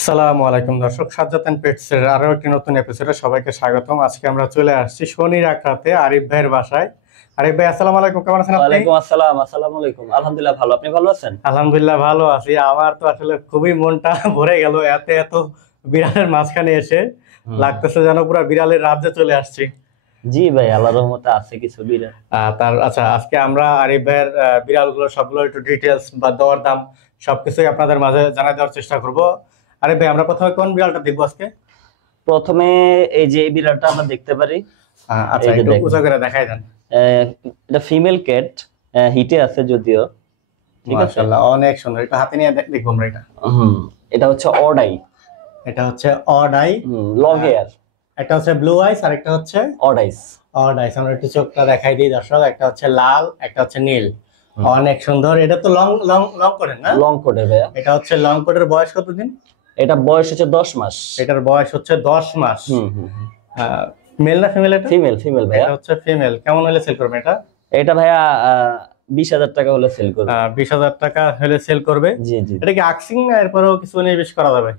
আসসালামু আলাইকুম দর্শক, সাজ্জাদ এন্ড পেটসের আরো একটি নতুন এপিসোডে সবাইকে স্বাগতম। আজকে আমরা চলে আসছি শনির আখড়াতে আরিফ ভাইয়ের বাসায়। আরিফ ভাই, আসসালামু আলাইকুম, কেমন আছেন আপনি? ওয়ালাইকুম আসসালাম। আসসালামু আলাইকুম। আলহামদুলিল্লাহ ভালো, আপনি ভালো আছেন? আলহামদুলিল্লাহ ভালো আছি। আমার তো আসলে খুবই মনটা ভরে গেল এত এত বিড়ালের মাঝখানে এসে। লাগতেছে যেন পুরো বিড়ালের রাজ্যে চলে আসছি। জি ভাই, আল্লাহর রহমতে আছে কিছু বিড়াল। আচ্ছা, আজকে আমরা আরিফ ভাইয়ের বিড়ালগুলো সবগুলো একটু ডিটেলস বা দর দাম সবকিছুই আপনাদের মাঝে জানাই দেওয়ার চেষ্টা করব। আরিফ ভাই, আমরা প্রথমে কোন বিড়ালটা দেখবো আজকে? প্রথমে এই যে এই বিড়ালটা আমরা দেখতে পারি। আচ্ছা, এই যে একটু দেখুন, উঁচা করে দেখাই দেন। এটা ফিমেল ক্যাট, হিটে আছে যদিও। ঠিক আছে, মাশাআল্লাহ, অনেক সুন্দর। একটু হাতে নিয়ে দেখবো আমরা এটা। এটা হচ্ছে অডাই। এটা হচ্ছে অড আই, লং হেয়ার। একটা হচ্ছে ব্লু আইস আর একটা হচ্ছে অডাইস। অড আইস। আমরা একটু চোখটা দেখাই দিই দর্শক। একটা হচ্ছে লাল, একটা হচ্ছে নীল। অনেক সুন্দর। এটা তো লং লং লং কোটের না? লং কোটের ভাইয়া। এটা হচ্ছে লং কোটের। বয়স কতদিন? এটা বয়স হচ্ছে 10 মাস। এটার বয়স হচ্ছে 10 মাস। মেল না ফিমেল? এটা ফিমেল, ফিমেল ভাইয়া। এটা হচ্ছে ফিমেল। কেমন হলে সেল করবে এটা? এটা ভাইয়া 20,000 টাকা হলে সেল করবে। 20,000 টাকা হলে সেল করবে। জি জি। এটা কি আকসিং না এরপরেও কিছু নিবেশ করা যাবে?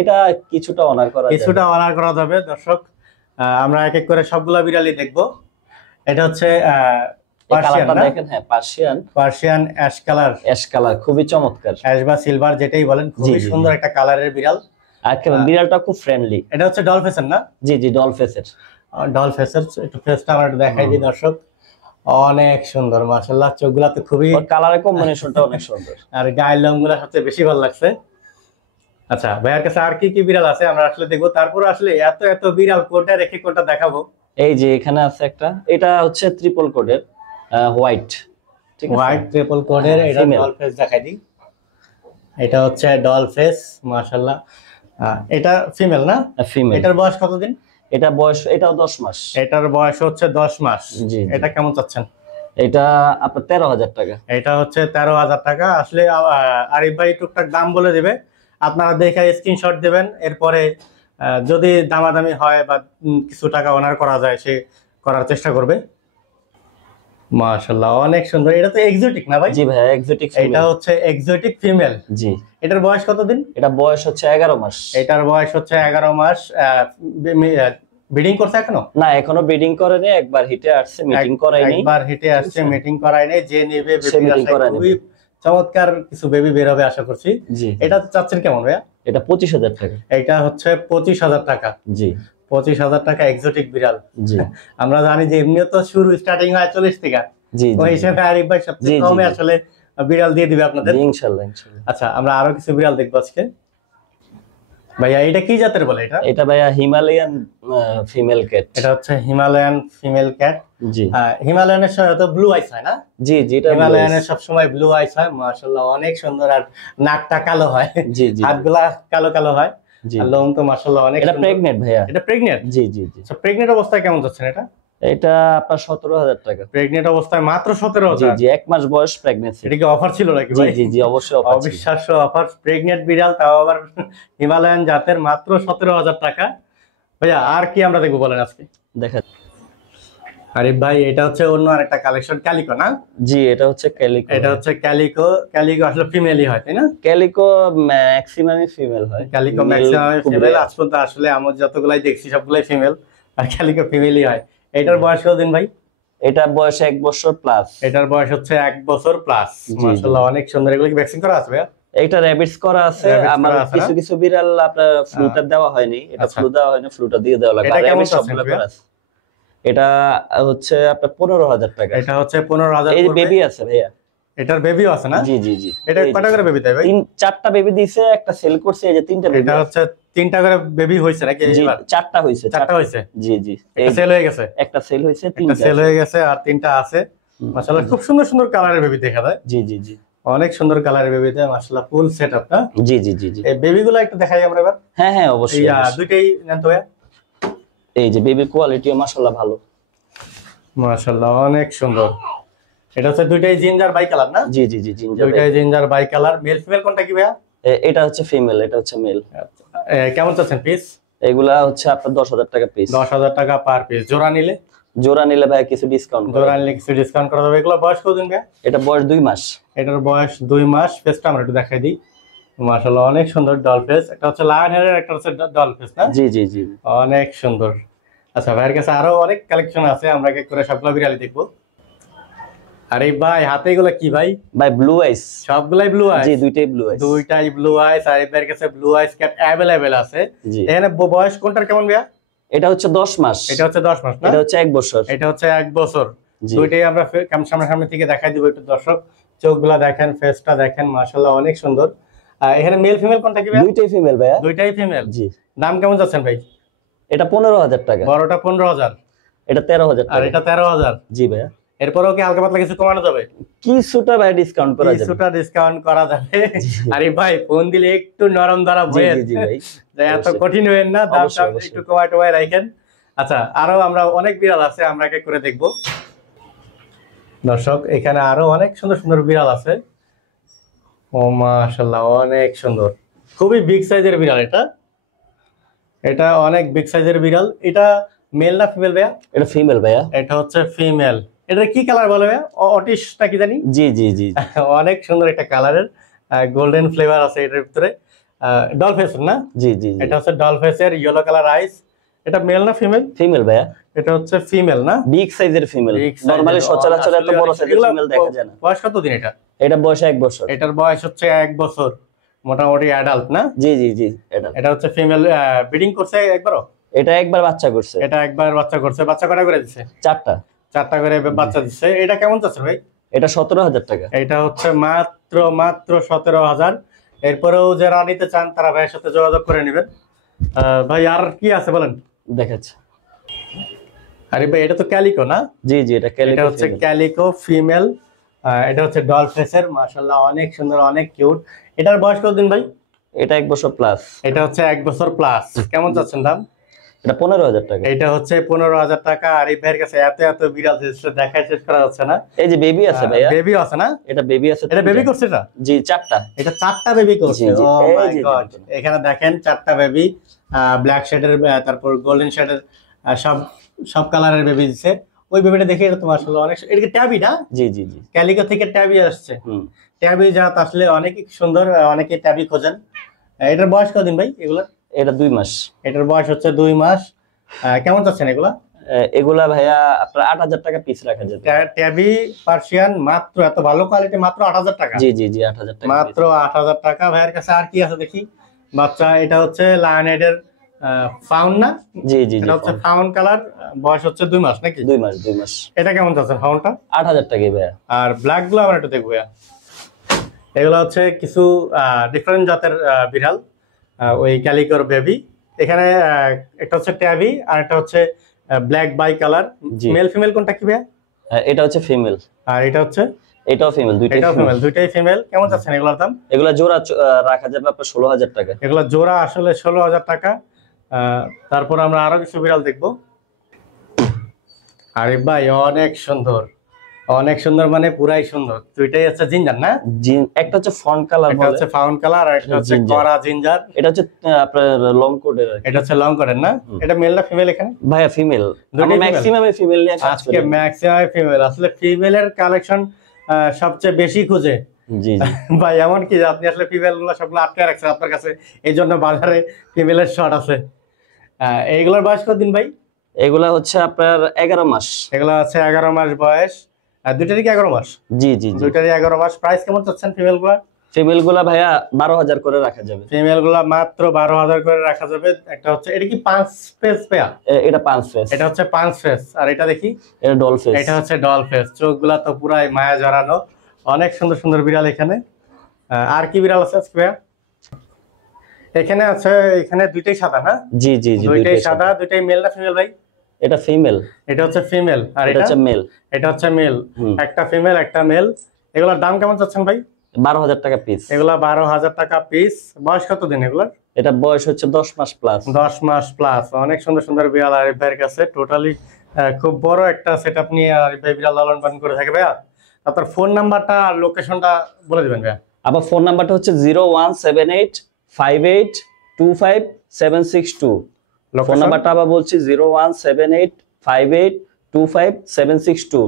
এটা কিছুটা অনার করা যাবে। কিছুটা অনার করা যাবে দর্শক। আমরা এক এক করে সবগুলা বিড়ালই দেখবো। এটা হচ্ছে পার্সিয়ান না? দেখেন, হ্যাঁ Persian. Persian ash colour. Ash colour খুবই চমৎকার। অ্যাশ বা সিলভার যেটাই বলেন, খুবই জি, জি। সুন্দর একটা কালারের বিড়াল। আর বিড়ালটা খুব ফ্রেন্ডলি। এটা হচ্ছে ডল ফেসের না? জি জি, ডল ফেসের। ডল ফেসের। একটু ফেসটা আমরা একটু দেখাই দিই দর্শক। অনেক সুন্দর মাশাআল্লাহ। চোখগুলা তো খুবই, ওর কালারের কম্বিনেশনটা অনেক সুন্দর। আর গায়ের লোমগুলা সবচেয়ে বেশি ভালো লাগছে। আচ্ছা, ভাইয়ার কাছে আর কি কি বিড়াল আছে আমরা আসলে দেখবো। তারপর আসলে এত এত বিড়াল কোনটা রেখে কোনটা দেখাবো? এই যে এখানে আছে একটা, এটা হচ্ছে ট্রিপল কোডের, হোয়াইট। ঠিক আছে, হোয়াইট ট্রিপল কোডের। এটা Female। ডল ফেস দেখাই দিই। এটা হচ্ছে ডল ফেস মাশাআল্লাহ। এটা ফিমেল না? ফিমেল। এটার বয়স কতদিন? এটা বয়স, এটাও 10 মাস। এটার বয়স হচ্ছে 10 মাস। জি, জি। এটা কেমন চাচ্ছেন? এটা আপনার 13,000 টাকা। এটা হচ্ছে 13,000 টাকা। আসলে আরিফ ভাই টুকটাক দাম বলে দিবে, আপনারা দেখে স্ক্রিনশট দিবেন। এরপরে যদি দামাদামি হয় বা কিছু টাকা অনার করা যায়, সে করার চেষ্টা করবে। মাশাআল্লাহ, অনেক সুন্দর। এটা তো এক্সোটিক না ভাই? জি ভাই, এক্সোটিক। এটা হচ্ছে এক্সোটিক ফিমেল। জি। এটার বয়স কতদিন? এটা বয়স হচ্ছে 11 মাস। এটার বয়স হচ্ছে 11 মাস। ব্রিডিং করছে এখনো? না, এখনো ব্রিডিং করেনি। একবার হিটে আসছে, মিটিং করায়নি। একবার হেঁটে আসছে, মিটিং করায় নাই। যে নেবে সে meeting করায় নেবে। খুবই চমৎকার কিছু বেবি বের হবে আশা করছি। জি। এটা চাচ্ছেন কেমন ভাইয়া? এটা 25,000 টাকা। এটা হচ্ছে 25,000 টাকা। জি 25,000 টাকা এক্সোটিক বিড়াল। জি আমরা জানি যে এমনিও তো শুরু স্টার্টিং হয় 40 টাকা। জি। ওই হিসেবে আরিফ ভাই সবচেয়ে জি, কমে জি। আসলে বিড়াল দিয়ে দিবে আপনাদের। ইনশাআল্লাহ, ইনশাআল্লাহ। আচ্ছা, আমরা আরো কিছু বিড়াল দেখবো আজকে। ভাইয়া এটা কি জাতের বলে এটা? এটা ভাইয়া হিমালয়ান ফিমেল ক্যাট। এটা হচ্ছে হিমালয়ান ফিমেল ক্যাট। জি হিমালয়ানের সাথে তো ব্লু আইস হয় না? জি জি, এটা হিমালয়ানের সবসময় ব্লু আইস হয়। মাশাআল্লাহ, অনেক সুন্দর। আর নাকটা কালো হয়, জি জি হাতগুলা কালো কালো হয়। জি। আর লোম তো মাশাআল্লাহ অনেক এটা সুন্দর। প্রেগনেন্ট ভাইয়া। এটা প্রেগনেন্ট? জি জি জি। আচ্ছা, প্রেগনেন্ট অবস্থায় কেমন যাচ্ছেন এটা? এটা আপনার 17,000 টাকা। প্রেগনেন্ট অবস্থায় মাত্র জি 17,000? জি, 1 মাস বয়স প্রেগন্যান্সি। এটা কি অফার ছিল নাকি জি ভাই? জি জি, অবশ্যই অফার ছিল। অবিশ্বাস্য অফার। প্রেগনেন্ট বিড়াল, তাও আবার হিমালয়ান জাতের, মাত্র 17,000 টাকা। ভাইয়া আর কি আমরা দেখবো বলেন আজকে? দেখা। আরিফ ভাই, এটা হচ্ছে অন্য আরেকটা কালেকশন, ক্যালিকো না? জি, এটা হচ্ছে ক্যালিকো। এটা হচ্ছে ক্যালিকো। ক্যালিকো আসলে ফিমেলই হয় তাই না? ক্যালিকো ম্যাক্সিমামই ফিমেল হয়। ক্যালিকো Male ম্যাক্সিমাম খুব ফিমেল। rare। আজ পর্যন্ত আসলে আমার যতগুলাই দেখছি সবগুলাই ফিমেল। আর ক্যালিকো ফিমেলই হয়। এটার বয়স কতদিন ভাই? এটা বয়স 1 বছর প্লাস। এটার বয়স হচ্ছে 1 বছর প্লাস। জি, মাশাআল্লাহ, অনেক সুন্দর। এগুলো কি ভ্যাকসিন করা আছে ভাইয়া? এটা র‍্যাবিটস করা আছে। Rabbits আমার করা আছে না? কিছু কিছু বিড়াল আপনার ফ্লুটা দেওয়া হয়নি। এটা আচ্ছা। ফ্লু দেওয়া হয়নি, ফ্লুটা দিয়ে দেওয়া লাগবে। এটা আর কেমন র‍্যাবিটস চাচ্ছেন সবগুলো ভাইয়া? করা আছে। এটা হচ্ছে আপনার 15,000 টাকা। এটা হচ্ছে 15,000 এই পড়বে। বেবি আছে ভাইয়া। এটার বেবিও আছে না? জি জি জি। এটা কয়টা করে বেবি দেয় ভাই? 4টা বেবি দিয়েছে, একটা সেল করছে। এই যে 3টা বেবি। এটা হচ্ছে 3টা করে বেবি হইছে নাকি জি, এবার? 4টা হইছে। 4টা হইছে? জি জি। একটা সেল হয়ে গেছে? একটা সেল হইছে, একটা 3টা সেল হয়ে গেছে আর 3টা আছে। মাশাআল্লাহ, খুব সুন্দর সুন্দর কালারের বেবি দেখা যায়। জি জি জি অনেক সুন্দর কালারের বেবি দেয় মাশাআল্লাহ, ফুল সেটআপ না? জি জি জি জি। এই বেবিগুলো একটু দেখাই আমরা এবার। হ্যাঁ হ্যাঁ, অবশ্যই অবশ্যই। দুইটাই নেন তো ভাইয়া। এই যে বেবির কোয়ালিটিও মাশাআল্লাহ ভালো। মাশাআল্লাহ, অনেক সুন্দর। এটা হচ্ছে দুইটাই জিঞ্জার বাই কালার না? জি জি জি, জিঞ্জার। দুইটাই ginger bicolour. Male female কোনটা কি ভাইয়া? এটা হচ্ছে ফিমেল, এটা হচ্ছে মেল। কেমন চাচ্ছেন পিস? এগুলা হচ্ছে আপনার 10,000 টাকা পিস। 10,000 টাকা পার পিস। জোড়া নিলে? জোড়া নিলে ভাই কিছু ডিসকাউন্ট করা জোড়া যাবে। নিলে কিছু ডিসকাউন্ট করা যাবে। এগুলো বয়স কতদিন ভাইয়া? এটা বয়স 2 মাস। এটার বয়স 2 মাস। পেজটা আমরা একটু দেখাই দিই। মাশাআল্লাহ অনেক সুন্দর ডল ফেস, একটা হচ্ছে লায়ন হেয়ারের, একটা হচ্ছে ডল ফেস না? জি জি জি। অনেক সুন্দর। আচ্ছা ভাইয়ের কাছে আরো অনেক কালেকশন আছে, আমরা এক এক করে সবগুলো বিড়ালি দেখবো। আরে ভাই হাতে এগুলো কি ভাই? ভাই ব্লু আইস। সবগুলাই ব্লু আইস? জি দুইটাই ব্লু আইস। দুইটাই ব্লু আইস। আরিফ ভাইয়ের কাছে ব্লু আইস ক্যাট অ্যাভেলেবেল আছে। জি। এখানে বয়স কোনটার কেমন ভাইয়া? এটা হচ্ছে 10 মাস। এটা হচ্ছে 10 মাস না? এটা হচ্ছে 1 বছর। এটা হচ্ছে 1 বছর। জি। দুইটাই আমরা সামনে থেকে দেখাই দিব একটু দর্শক। চোখগুলা দেখেন, ফেসটা দেখেন, মাশাআল্লাহ অনেক সুন্দর। এখানে মেল ফিমেল কোনটা কি ভাইয়া? দুইটাই ফিমেল ভাইয়া। দুইটাই ফিমেল। জি। দাম কেমন যাচ্ছেন ভাই? এটা 15,000 টাকা। বড়টা 15,000, এটা 13,000 আর টাকা। এটা 13,000। জি ভাইয়া। এরপরেও কি হালকা পাতলা কিছু কমানো যাবে? কিছুটা ভাই ডিসকাউন্ট করা যাবে। কিছুটা ডিসকাউন্ট করা যাবে। আরে ভাই ফোন দিলে একটু নরম ধরা জি ভয়েন। জি জি ভাই। যে এত কঠিন হইেন না, দাম একটু কমায় রাখেন। আচ্ছা আরো আমরা অনেক বিড়াল আছে, আমরা এক এক করে দেখবো। দর্শক এখানে আরো অনেক সুন্দর সুন্দর বিড়াল আছে। ও মাশাআল্লাহ অনেক সুন্দর, খুবই বিগ সাইজের বিড়াল। এটা অনেক বিগ সাইজের বিড়াল। এটা মেল না ফিমেল ভাইয়া? এটা ফিমেল ভাইয়া। এটা হচ্ছে ফিমেল। এটা কি কালার বলে ভাইয়া? অটিশটা কি জানি? জি জি জি। অনেক সুন্দর একটা কালারের, গোল্ডেন ফ্লেভার আছে এটার ভিতরে। ডল ফেস না? জি জি জি। এটা হচ্ছে ডল ফেসের ইয়েলো কালার আইস। এটা মেল না ফিমেল? ফিমেল ভাইয়া। এটা হচ্ছে ফিমেল না? বিগ সাইজের ফিমেল। নরমালি সচরাচর এত বড় সাইজের ফিমেল দেখা যায় না। বয়স কত দিন এটা? এটা বয়স 1 বছর। এটার বয়স হচ্ছে 1 বছর, মোটামুটি অ্যাডাল্ট না? জি জি জি। এটা হচ্ছে ফিমেল। ব্রিডিং করছে একবারও? এটা একবার বাচ্চা করছে। এটা একবার বাচ্চা করছে। বাচ্চা কয়টা করে দিছে? 4টা। 4টা করে বাচ্চা দিচ্ছে। এটা কেমন যাচ্ছে ভাই? এটা 17,000 টাকা। এটা হচ্ছে মাত্র 17,000। এরপরেও যারা নিতে চান তারা ভাইয়ের সাথে যোগাযোগ করে নেবেন। ভাই আর কি আছে বলেন? দেখাচ্ছে। আরে ভাই এটা তো ক্যালিকো না? জি জি এটা ক্যালিকো। এটা হচ্ছে ক্যালিকো ফিমেল। এটা হচ্ছে ডল ফেসের, মাশাআল্লাহ অনেক সুন্দর, অনেক কিউট। এটার বয়স কতদিন ভাই? এটা 1 বছর প্লাস। এটা হচ্ছে 1 বছর প্লাস। কেমন যাচ্ছেন দাম? এটা 15,000 টাকা। এটা হচ্ছে 15,000 টাকা। আর এই ভাইয়ের কাছে এত এত বিড়াল দেখাই শেষ করা যাচ্ছে না। এই যে বেবি আছে ভাইয়া। বেবি আছে না? এটা বেবি আছে। এটা বেবি করছে এটা? জি 4টা। এটা 4টা বেবি করছে। জি, জি। ও এই মাই যে গড, এখানে দেখেন 4টা বেবি, ব্ল্যাক শেডের, তারপর গোল্ডেন শেডের, সব সব কালারের বেবি দিছে। ওই বেবিটা দেখে এটা তো মাশাআল্লাহ অনেক। এটা কি ট্যাবি না? জি জি জি। ক্যালিকো থেকে ট্যাবি আসছে। হুম। ট্যাবি জাত আসলে অনেক সুন্দর, অনেকে ট্যাবি খোঁজেন। এটার বয়স কতদিন ভাই এগুলা? এটা 2 মাস। এটার বয়স হচ্ছে 2 মাস। কেমন যাচ্ছেন এগুলা? এগুলা ভাইয়া আপনার 8,000 টাকা পিস রাখা যাবে। ট্যাবি পার্সিয়ান মাত্র, এত ভালো কোয়ালিটি, মাত্র 8,000 টাকা। জি জি জি 8,000 টাকা। মাত্র 8,000 টাকা। ভাইয়ের কাছে আর কি আছে দেখি। বাচ্চা, এটা হচ্ছে লায়নেডের ফাউন না? জি জি জি। এটা হচ্ছে ফাউন কালার, বয়স হচ্ছে 2 মাস নাকি? 2 মাস 2 মাস। এটা কেমন যাচ্ছে ফাউনটা? 8,000 টাকা ভাইয়া। আর ব্ল্যাক গুলো আমরা একটু দেখবো। এগুলো হচ্ছে কিছু ডিফারেন্ট জাতের বিড়াল, ওই ক্যালিকোর বেবি। এখানে একটা হচ্ছে ট্যাবি আর একটা হচ্ছে black bicolour. Male female কোনটা কি ভাইয়া? এটা হচ্ছে ফিমেল। আর এটা হচ্ছে? এটাও ফিমেল। এটাও ফিমেল, দুইটাই ফিমেল। কেমন যাচ্ছেন এগুলোর দাম? এগুলা জোড়া রাখা যাবে আপনার 16,000 টাকা। এগুলো জোড়া আসলে 16,000 টাকা। তারপর আমরা আরো কিছু বিড়াল দেখবো। আরে ভাই অনেক সুন্দর, অনেক সুন্দর, মানে পুরাই সুন্দর। দুইটাই হচ্ছে জিঞ্জার না? একটা হচ্ছে ফন্ট কালার বলে, এটা হচ্ছে ফাউন কালার, আর একটা হচ্ছে করা জিঞ্জার। এটা হচ্ছে আপনার লং কোটের। এটা হচ্ছে লং কোটের না? এটা মেল না ফিমেল? এখানে ভাইয়া ফিমেল। আমরা ম্যাক্সিমাম ফিমেল নিয়ে কাজ করি। আজকে ম্যাক্সিমাম ফিমেল। আসলে ফিমেলের কালেকশন সবচেয়ে বেশি খুঁজে। জি জি ভাই এমন কি আপনি আসলে ফিমেল গুলো সবগুলো আটকে রাখছেন আপনার কাছে, এই জন্য বাজারে ফিমেলের শর্ট আছে। এইগুলোর বয়স কতদিন ভাই? এগুলা হচ্ছে আপনার 11 মাস। এগুলো আছে 11 মাস বয়স। দুইটারই কি 11 মাস? জি জি দুইটারই 11 মাস। প্রাইস কেমন চাচ্ছেন ফিমেল গুলা? ফিমেল গুলা ভাইয়া 12,000 করে রাখা যাবে। ফিমেল গুলা মাত্র 12,000 করে রাখা যাবে। একটা হচ্ছে, এটা কি 5 ফেস পেয়ার? এটা 5 ফেস। এটা হচ্ছে 5 ফেস। আর এটা দেখি, এটা ডল ফেস। এটা হচ্ছে ডল ফেস। চোখগুলা তো পুরাই মায়া জড়ানো। অনেক সুন্দর সুন্দর বিড়াল এখানে। আর কি বিড়াল আছে আজকে ভাইয়া? এখানে আছে, এখানে দুইটাই সাদা না? জি জি জি দুইটাই সাদা। দুইটাই মেল না ফিমেল ভাই? এটা ফিমেল। এটা হচ্ছে ফিমেল। আর এটা হচ্ছে মেল। এটা হচ্ছে মেল। একটা ফিমেল একটা মেল। এগুলোর দাম কেমন চাচ্ছেন ভাই? 12,000 টাকা পিস। এগুলা 12,000 টাকা পিস। বয়স কত দিন এগুলার? এটা বয়স হচ্ছে 10 মাস প্লাস। 10 মাস প্লাস। অনেক সুন্দর সুন্দর বিড়াল আরিফ ভাইয়ের কাছে। টোটালি খুব বড় একটা সেটআপ নিয়ে আরিফ ভাই বিড়াল লালন পালন করে থাকে। ভাইয়া আপনার ফোন নাম্বারটা আর লোকেশনটা বলে দিবেন ভাইয়া। আবার ফোন নাম্বারটা হচ্ছে 01785825762। ফোন নাম্বারটা আবার বলছি 0178582 25762।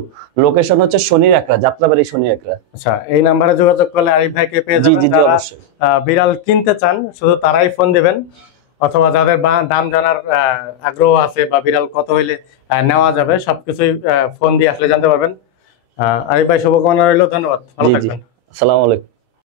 লোকেশন হচ্ছে শনির একরা, যাত্রাবাড়ি শনির একরা। আচ্ছা, এই নাম্বারে যোগাযোগ করলে আরিফ ভাইকে পেয়ে জি যাবেন। জি জি, যারা অবশ্যই। বিড়াল কিনতে চান শুধু তারাই ফোন দিবেন, অথবা যাদের দাম জানার আগ্রহ আছে বা বিড়াল কত হইলে নেওয়া যাবে সবকিছুই ফোন দিয়ে আসলে জানতে পারবেন। আরিফ ভাই, শুভকামনা রইল, ধন্যবাদ, ভালো জি জি, থাকবেন। আসসালামু আলাইকুম।